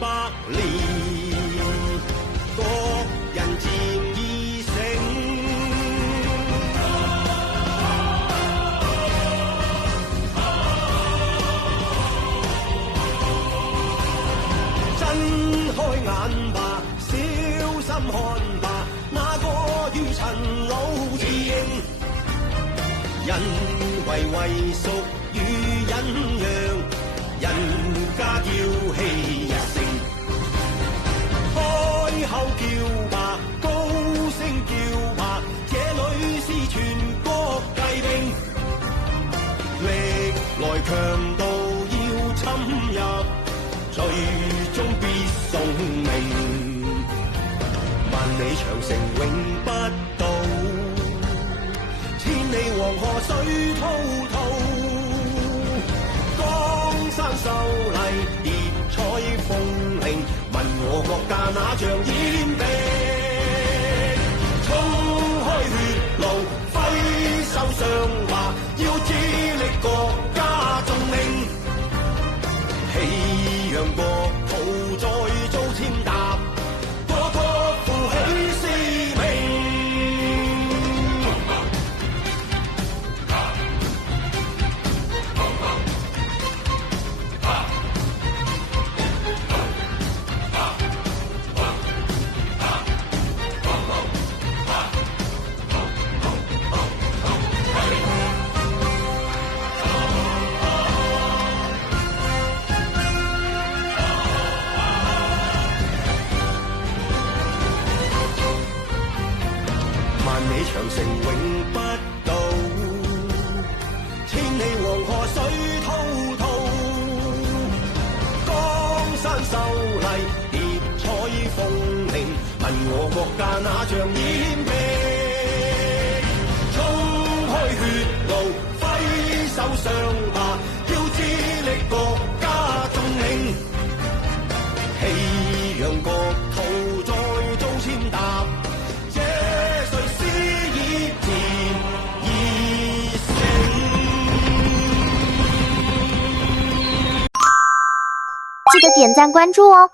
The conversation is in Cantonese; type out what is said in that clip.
百年，各人漸已醒。睜開眼吧，小心看吧，那個於塵老似英，人為屬於隱陽，人家叫氣一聲，開口叫吧，高聲叫吧，這裏是全國計兵，歷來強盜要侵入，最終必送命，萬里長城永不到，千里黃河水滔滔，江山秀麗，疊彩鳳翎，問我國家那像煙兵，衝開血路，揮手上華，要致力國家縱領，喜讓國土再遭踐踏，個個負起使命。萬里長城永不到，千里黃河水滔滔，江山秀麗，疊彩鳳翎，問我國家那像煙兵，衝開血路，揮手上華，要致力國家縱領，喜讓國土再遭踐踏，记得点赞关注哦。